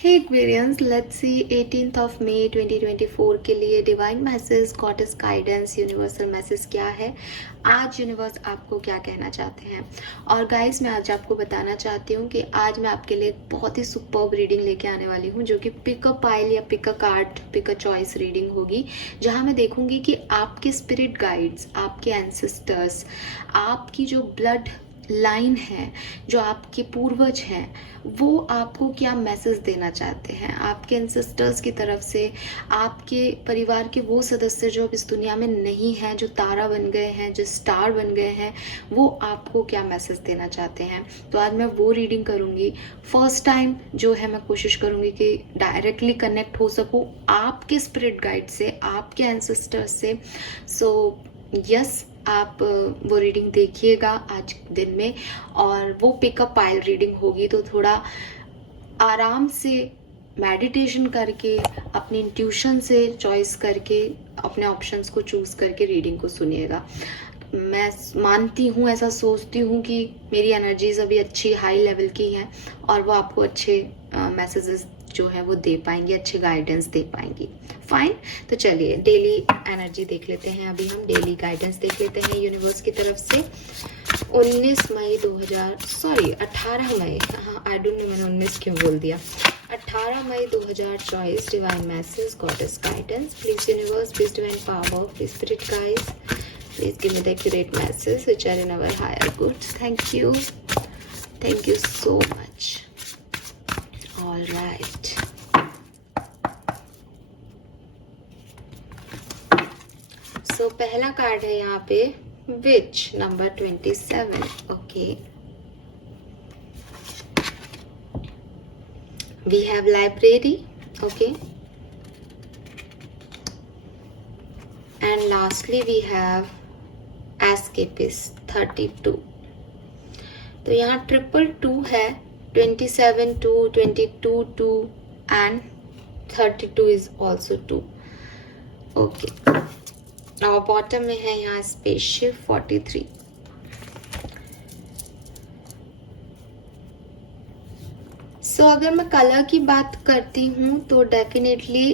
Hey Aquarians, let's see 18th of May 2024 के लिए divine message, goddess guidance, universal message क्या है। आज यूनिवर्स आपको क्या कहना चाहते हैं। और गाइस, मैं आज आपको बताना चाहती हूँ कि आज मैं आपके लिए एक बहुत ही सुपर्ब रीडिंग लेके आने वाली हूँ, जो कि पिक अ पाइल या pick a card, pick a choice reading होगी, जहाँ मैं देखूंगी कि आपके स्पिरिट गाइड्स, आपके एंसेस्टर्स, आपकी जो ब्लड लाइन है, जो आपके पूर्वज हैं, वो आपको क्या मैसेज देना चाहते हैं। आपके एंसेस्टर्स की तरफ से आपके परिवार के वो सदस्य जो अब इस दुनिया में नहीं हैं, जो तारा बन गए हैं, जो स्टार बन गए हैं, वो आपको क्या मैसेज देना चाहते हैं। तो आज मैं वो रीडिंग करूँगी। फर्स्ट टाइम जो है मैं कोशिश करूँगी कि डायरेक्टली कनेक्ट हो सकूँ आपके स्पिरिट गाइड से, आपके एंसेस्टर्स से। सो यस, आप वो रीडिंग देखिएगा आज दिन में, और वो पिकअप पाइल रीडिंग होगी, तो थोड़ा आराम से मेडिटेशन करके, अपनी इंट्यूशन से चॉइस करके, अपने ऑप्शंस को चूज करके रीडिंग को सुनिएगा। मैं मानती हूँ, ऐसा सोचती हूँ कि मेरी एनर्जीज अभी अच्छी हाई लेवल की हैं और वो आपको अच्छे मैसेजेस जो है वो दे पाएंगी, अच्छे गाइडेंस दे पाएंगी। फाइन, तो चलिए डेली एनर्जी देख लेते हैं। अभी हम डेली गाइडेंस देख लेते हैं यूनिवर्स की तरफ से। 18 मई हाँ, आई डोंट नो मैंने 19 क्यों बोल दिया। 18 मई 2024 divine message, goddess guidance, please universe, please divine power, please spirit guides, please give me the accurate messages which are in our higher good. Thank you so much. All right, so पहला card है यहाँ पे which number 27. Okay, we have library. Okay, and lastly we have escapist 32. तो यहाँ 222 है, 27 2, 22 2 and 32 is also 2. Okay, और bottom में है यहाँ स्पेसशिप 43. सो अगर मैं कलर की बात करती हूँ तो डेफिनेटली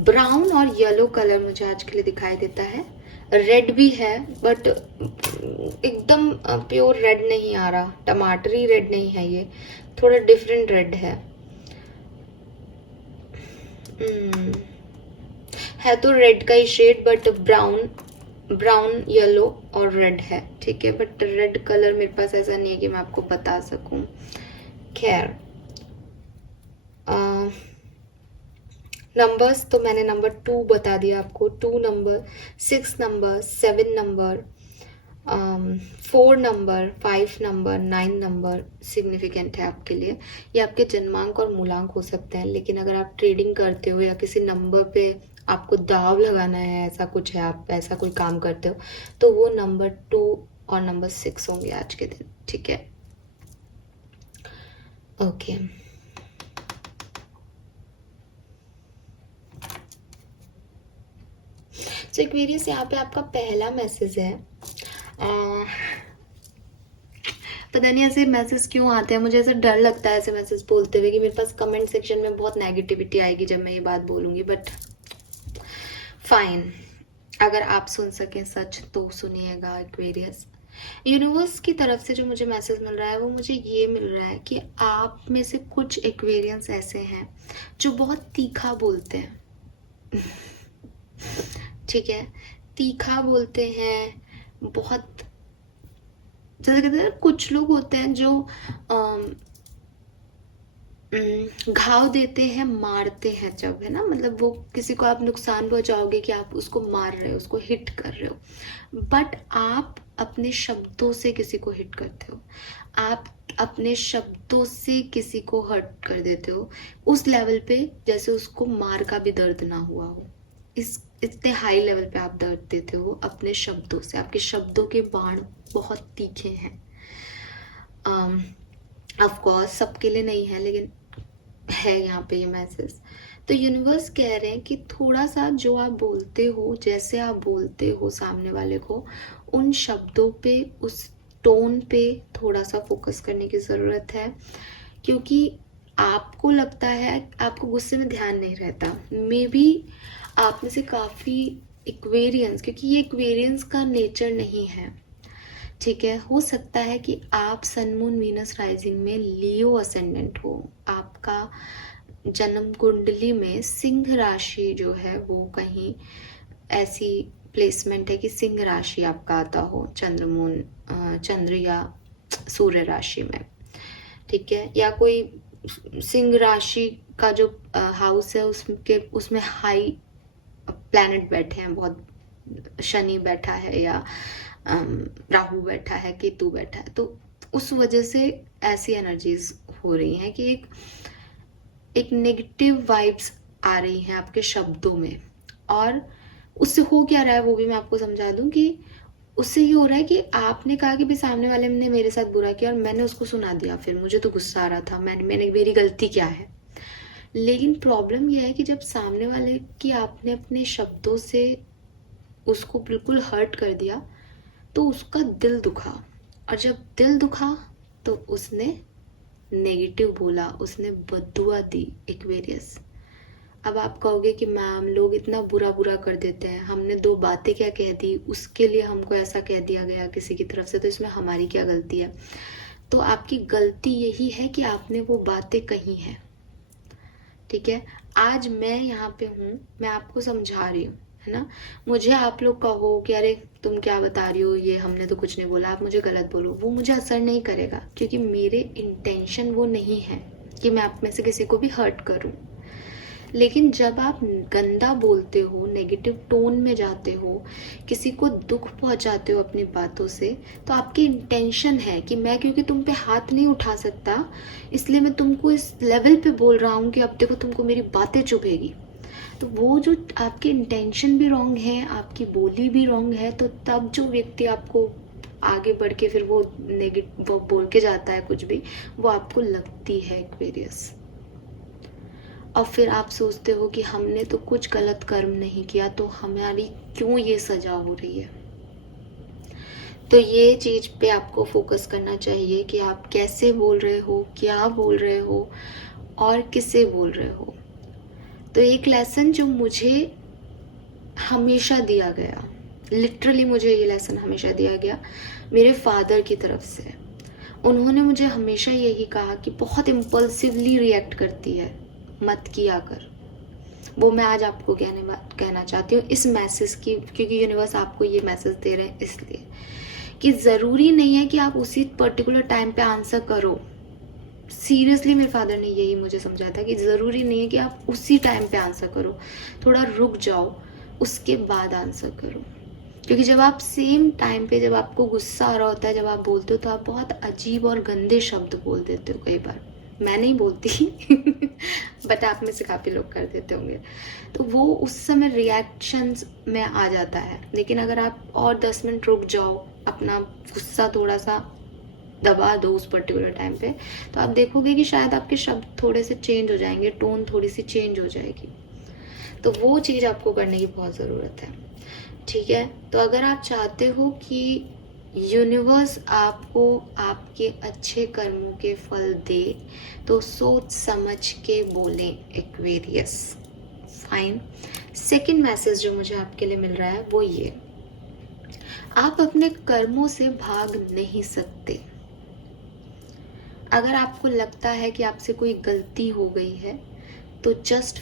ब्राउन और येलो कलर मुझे आज के लिए दिखाई देता है। रेड भी है, बट एकदम प्योर रेड नहीं आ रहा, टमाटरी रेड नहीं है, ये थोड़ा डिफरेंट रेड है। है तो रेड का ही शेड, बट ब्राउन येलो और रेड है, ठीक है। बट रेड कलर मेरे पास ऐसा नहीं है कि मैं आपको बता सकूं। खैर, नंबर्स तो मैंने नंबर 2 बता दिया आपको। 2 number, 6 number, 7 number, 4 number, 5 number, 9 number significant है आपके लिए। ये आपके जन्मांक और मूलांक हो सकते हैं, लेकिन अगर आप ट्रेडिंग करते हो या किसी नंबर पे आपको दाव लगाना है, ऐसा कुछ है, आप ऐसा कोई काम करते हो, तो वो नंबर 2 और नंबर 6 होंगे आज के दिन, ठीक है। ओके, तो एक्वेरियस, यहाँ पे आपका पहला मैसेज है। पता नहीं ऐसे मैसेज क्यों आते हैं, मुझे ऐसा डर लगता है ऐसे मैसेज बोलते हुए कि मेरे पास कमेंट सेक्शन में बहुत नेगेटिविटी आएगी जब मैं ये बात बोलूंगी, बट फाइन, अगर आप सुन सकें सच तो सुनिएगा एक्वेरियस। यूनिवर्स की तरफ से जो मुझे मैसेज मिल रहा है वो मुझे ये मिल रहा है कि आप में से कुछ एक्वेरियंस ऐसे हैं जो बहुत तीखा बोलते हैं ठीक है, तीखा बोलते हैं, बहुत, जैसे कहते हैं कुछ लोग होते हैं जो घाव देते हैं, मारते हैं जब, है ना, मतलब वो किसी को आप नुकसान पहुंचाओगे कि आप उसको मार रहे हो, उसको हिट कर रहे हो, बट आप अपने शब्दों से किसी को हिट करते हो, आप अपने शब्दों से किसी को हर्ट कर देते हो उस लेवल पे जैसे उसको मार का भी दर्द ना हुआ हो। इतने हाई लेवल पे आप दर्द देते हो अपने शब्दों से। आपके शब्दों के बाण बहुत तीखे हैं। ऑफ कोर्स सबके लिए नहीं है, लेकिन है यहाँ पे ये मैसेज। तो यूनिवर्स कह रहे हैं कि थोड़ा सा जो आप बोलते हो, जैसे आप बोलते हो सामने वाले को, उन शब्दों पे, उस टोन पे थोड़ा सा फोकस करने की ज़रूरत है, क्योंकि आपको लगता है, आपको गुस्से में ध्यान नहीं रहता। मे बी आप में से काफ़ी एक्वेरियंस, क्योंकि ये एक्वेरियंस का नेचर नहीं है, ठीक है, हो सकता है कि आप सन मून वीनस राइजिंग में लियो असेंडेंट हो, आपका जन्म कुंडली में सिंह राशि जो है वो कहीं ऐसी प्लेसमेंट है कि सिंह राशि आपका आता हो चंद्र या सूर्य राशि में, ठीक है, या कोई सिंह राशि का जो हाउस है उसमें हाई प्लैनेट बैठे हैं, बहुत शनि बैठा है या राहु बैठा है, केतु बैठा है, तो उस वजह से ऐसी एनर्जीज हो रही हैं कि एक नेगेटिव वाइब्स आ रही हैं आपके शब्दों में। और उससे हो क्या रहा है वो भी मैं आपको समझा दूं कि उससे ये हो रहा है कि आपने कहा कि भाई सामने वाले ने मेरे साथ बुरा किया और मैंने उसको सुना दिया, फिर मुझे तो गुस्सा आ रहा था, मैंने मेरी गलती क्या है। लेकिन प्रॉब्लम यह है कि जब सामने वाले की आपने अपने शब्दों से उसको बिल्कुल हर्ट कर दिया तो उसका दिल दुखा, और जब दिल दुखा तो उसने नेगेटिव बोला, उसने बद्दुआ दी, एक्वेरियस। अब आप कहोगे कि मैम लोग इतना बुरा बुरा कर देते हैं, हमने दो बातें क्या कह दी, उसके लिए हमको ऐसा कह दिया गया किसी की तरफ से, तो इसमें हमारी क्या गलती है। तो आपकी गलती यही है कि आपने वो बातें कही हैं, ठीक है। आज मैं यहाँ पे हूँ, मैं आपको समझा रही हूँ, है ना। मुझे आप लोग कहो कि अरे तुम क्या बता रही हो, ये हमने तो कुछ नहीं बोला, आप मुझे गलत बोलो, वो मुझे असर नहीं करेगा, क्योंकि मेरे इंटेंशन वो नहीं है कि मैं आप में से किसी को भी हर्ट करूँ। लेकिन जब आप गंदा बोलते हो, नेगेटिव टोन में जाते हो, किसी को दुख पहुंचाते हो अपनी बातों से, तो आपकी इंटेंशन है कि मैं क्योंकि तुम पे हाथ नहीं उठा सकता इसलिए मैं तुमको इस लेवल पे बोल रहा हूँ कि अब देखो तुमको मेरी बातें चुभेगी। तो वो जो आपकी इंटेंशन भी रॉन्ग है, आपकी बोली भी रॉन्ग है, तो तब जो व्यक्ति आपको आगे बढ़ के फिर वो नेगेटिव बोल के जाता है कुछ भी, वो आपको लगती है एक्वेरियस। और फिर आप सोचते हो कि हमने तो कुछ गलत कर्म नहीं किया, तो हमारी क्यों ये सजा हो रही है। तो ये चीज पे आपको फोकस करना चाहिए कि आप कैसे बोल रहे हो, क्या बोल रहे हो और किसे बोल रहे हो। तो एक लेसन जो मुझे हमेशा दिया गया, लिटरली मुझे ये लेसन हमेशा दिया गया मेरे फादर की तरफ से। उन्होंने मुझे हमेशा यही कहा कि बहुत इम्पल्सिवली रिएक्ट करती है, मत किया कर। वो मैं आज आपको कहना चाहती हूँ इस मैसेज की, क्योंकि यूनिवर्स आपको ये मैसेज दे रहे हैं इसलिए कि ज़रूरी नहीं है कि आप उसी पर्टिकुलर टाइम पे आंसर करो। सीरियसली मेरे फादर ने यही मुझे समझाया था कि ज़रूरी नहीं है कि आप उसी टाइम पे आंसर करो, थोड़ा रुक जाओ, उसके बाद आंसर करो। क्योंकि जब आप सेम टाइम पे, जब आपको गुस्सा आ रहा होता है, जब आप बोलते हो तो आप बहुत अजीब और गंदे शब्द बोल देते हो। कई बार मैं नहीं बोलती बट आप में से काफ़ी लोग कर देते होंगे, तो वो उस समय रिएक्शंस में आ जाता है। लेकिन अगर आप और 10 मिनट रुक जाओ, अपना गुस्सा थोड़ा सा दबा दो उस पर्टिकुलर टाइम पे, तो आप देखोगे कि शायद आपके शब्द थोड़े से चेंज हो जाएंगे, टोन थोड़ी सी चेंज हो जाएगी। तो वो चीज़ आपको करने की बहुत ज़रूरत है, ठीक है। तो अगर आप चाहते हो कि यूनिवर्स आपको आपके अच्छे कर्मों के फल दे, तो सोच समझ के बोलें एक्वेरियस। फाइन। सेकंड मैसेज जो मुझे आपके लिए मिल रहा है वो ये, आप अपने कर्मों से भाग नहीं सकते। अगर आपको लगता है कि आपसे कोई गलती हो गई है तो जस्ट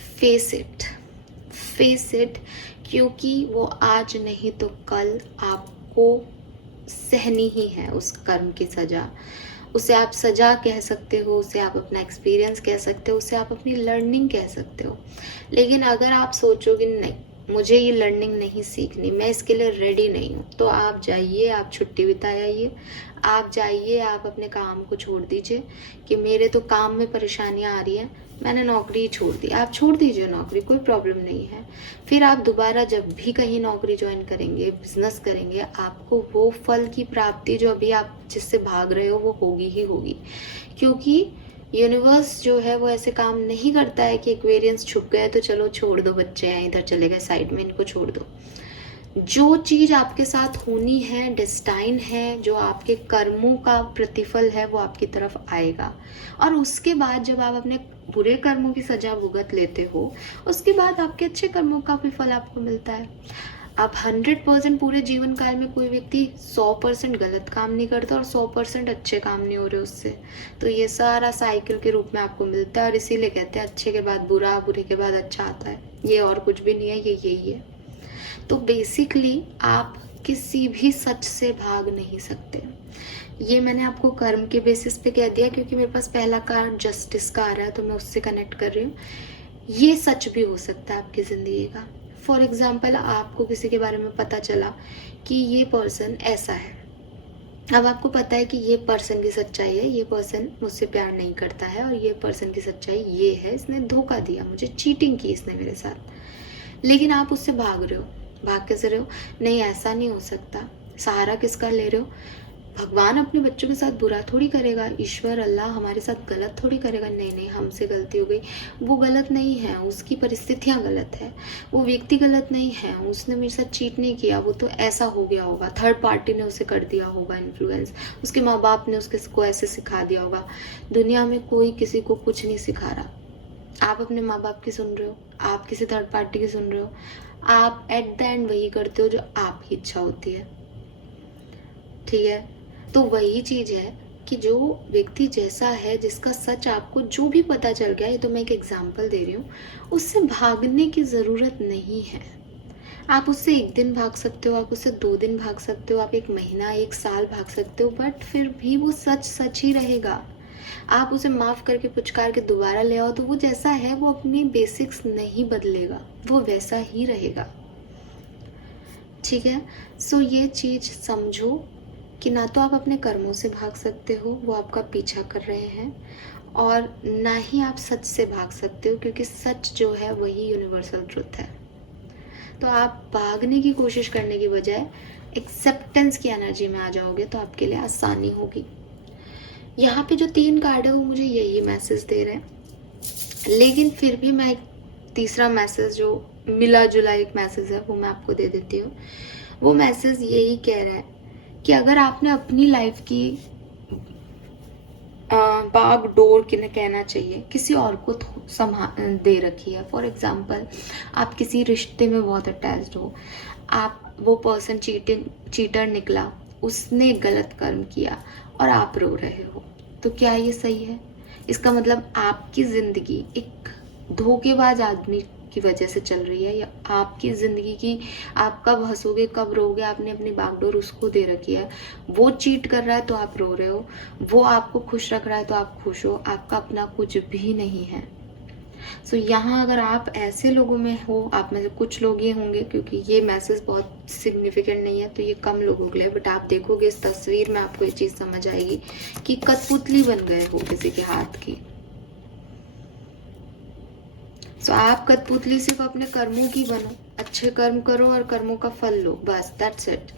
फेस इट, क्योंकि वो आज नहीं तो कल आपको सहनी ही है उस कर्म की सजा। उसे आप सजा कह सकते हो, उसे आप अपना एक्सपीरियंस कह सकते हो, उसे आप अपनी लर्निंग कह सकते हो। लेकिन अगर आप सोचोगे नहीं मुझे ये लर्निंग नहीं सीखनी, मैं इसके लिए रेडी नहीं हूँ, तो आप जाइए, आप छुट्टी बिता आइए, आप जाइए, आप अपने काम को छोड़ दीजिए कि मेरे तो काम में परेशानियाँ आ रही हैं, मैंने नौकरी छोड़ दी। आप छोड़ दीजिए नौकरी, कोई प्रॉब्लम नहीं है। फिर आप दोबारा जब भी कहीं नौकरी ज्वाइन करेंगे, बिजनेस करेंगे, आपको वो फल की प्राप्ति जो अभी आप जिससे भाग रहे हो वो होगी ही होगी। क्योंकि यूनिवर्स जो है वो ऐसे काम नहीं करता है कि एक्वेरियंस छुप गए तो चलो छोड़ दो, बच्चे हैं इधर चले गए साइड में, इनको छोड़ दो। जो चीज़ आपके साथ होनी है, डेस्टाइन है, जो आपके कर्मों का प्रतिफल है, वो आपकी तरफ आएगा। और उसके बाद जब आप अपने बुरे कर्मों की सजा भुगत लेते हो, उसके बाद आपके अच्छे कर्मों का भी फल आपको मिलता है। अब 100% पूरे जीवन काल में कोई व्यक्ति 100% गलत काम नहीं करता और 100% अच्छे काम नहीं हो रहे उससे, तो ये सारा साइकिल के रूप में आपको मिलता है। और इसीलिए कहते हैं अच्छे के बाद बुरा, बुरे के बाद अच्छा आता है। ये और कुछ भी नहीं है, ये यही है। तो बेसिकली आप किसी भी सच से भाग नहीं सकते। ये मैंने आपको कर्म के बेसिस पे कह दिया क्योंकि मेरे पास पहला कार्ड जस्टिस का आ रहा है, तो मैं उससे कनेक्ट कर रही हूँ। ये सच भी हो सकता है आपकी ज़िंदगी का। फॉर एग्जाम्पल, आपको किसी के बारे में पता चला कि ये पर्सन ऐसा है। अब आपको पता है कि ये पर्सन की सच्चाई है, ये पर्सन मुझसे प्यार नहीं करता है, और ये पर्सन की सच्चाई ये है, इसने धोखा दिया मुझे, चीटिंग की इसने मेरे साथ। लेकिन आप उससे भाग रहे हो। भाग कैसे रहे हो? नहीं, ऐसा नहीं हो सकता। सहारा किसका ले रहे हो? भगवान अपने बच्चों के साथ बुरा थोड़ी करेगा, ईश्वर अल्लाह हमारे साथ गलत थोड़ी करेगा। नहीं नहीं, हमसे गलती हो गई। वो गलत नहीं है, उसकी परिस्थितियाँ गलत है। वो व्यक्ति गलत नहीं है, उसने मेरे साथ चीट नहीं किया, वो तो ऐसा हो गया होगा, थर्ड पार्टी ने उसे कर दिया होगा इन्फ्लुएंस, उसके माँ बाप ने उसको ऐसे सिखा दिया होगा। दुनिया में कोई किसी को कुछ नहीं सिखा रहा। आप अपने माँ बाप की सुन रहे हो, आप किसी थर्ड पार्टी की सुन रहे हो, आप एट द एंड वही करते हो जो आपकी इच्छा होती है। ठीक है, तो वही चीज है कि जो व्यक्ति जैसा है, जिसका सच आपको जो भी पता चल गया, ये तो मैं एक एग्जांपल दे रही हूँ, उससे भागने की ज़रूरत नहीं है। आप उससे एक दिन भाग सकते हो, आप उससे 2 दिन भाग सकते हो, आप 1 महीना 1 साल भाग सकते हो, बट फिर भी वो सच सच ही रहेगा। आप उसे माफ़ करके पुचकार के दोबारा ले आओ तो वो जैसा है वो अपनी बेसिक्स नहीं बदलेगा, वो वैसा ही रहेगा। ठीक है, सो ये चीज़ समझो कि ना तो आप अपने कर्मों से भाग सकते हो, वो आपका पीछा कर रहे हैं, और ना ही आप सच से भाग सकते हो, क्योंकि सच जो है वही यूनिवर्सल ट्रुथ है। तो आप भागने की कोशिश करने की बजाय एक्सेप्टेंस की एनर्जी में आ जाओगे तो आपके लिए आसानी होगी। यहाँ पे जो 3 कार्ड है वो मुझे यही मैसेज दे रहे हैं, लेकिन फिर भी मैं एक तीसरा मैसेज जो मिला जुला एक मैसेज है वो मैं आपको दे देती हूँ। वो मैसेज यही कह रहा है कि अगर आपने अपनी लाइफ की बाग डोर किन्हें कहना चाहिए किसी और को संभाल दे रखी है। फॉर एग्जाम्पल, आप किसी रिश्ते में बहुत अटैच्ड हो, आप वो पर्सन चीटर निकला, उसने गलत कर्म किया और आप रो रहे हो, तो क्या ये सही है? इसका मतलब आपकी जिंदगी एक धोखेबाज आदमी की वजह से चल रही है, या आपकी ज़िंदगी की आप कब हंसोगे कब रोगे आपने अपनी बागडोर उसको दे रखी है। वो चीट कर रहा है तो आप रो रहे हो, वो आपको खुश रख रहा है तो आप खुश हो, आपका अपना कुछ भी नहीं है। सो यहाँ अगर आप ऐसे लोगों में हो, आप में से कुछ लोग ये होंगे, क्योंकि ये मैसेज बहुत सिग्निफिकेंट नहीं है तो ये कम लोगों के लिए, बट आप देखोगे इस तस्वीर में आपको ये चीज़ समझ आएगी कि कठपुतली बन गए हो किसी के हाथ की। तो आप कठपुतली सिर्फ अपने कर्मों की बनो, अच्छे कर्म करो और कर्मों का फल लो, बस दैट्स इट।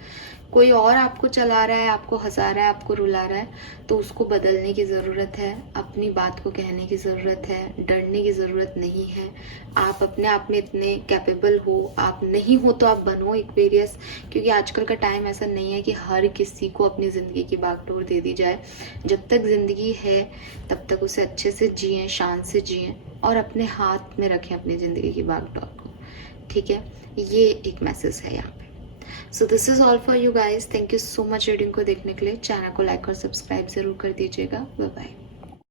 कोई और आपको चला रहा है, आपको हंसा रहा है, आपको रुला रहा है, तो उसको बदलने की ज़रूरत है, अपनी बात को कहने की ज़रूरत है, डरने की ज़रूरत नहीं है। आप अपने आप में इतने कैपेबल हो, आप नहीं हो तो आप बनो एक्वेरियस, क्योंकि आजकल का टाइम ऐसा नहीं है कि हर किसी को अपनी ज़िंदगी की बागडोर दे दी जाए। जब तक ज़िंदगी है तब तक उसे अच्छे से जिएं, शान से जिएं, और अपने हाथ में रखें अपनी ज़िंदगी की बागडोर को। ठीक है, ये एक मैसेज है यहाँ पे। So this is all for you guys. Thank you so much reading को देखने के लिए। चैनल को लाइक और सब्सक्राइब जरूर कर दीजिएगा। Bye bye.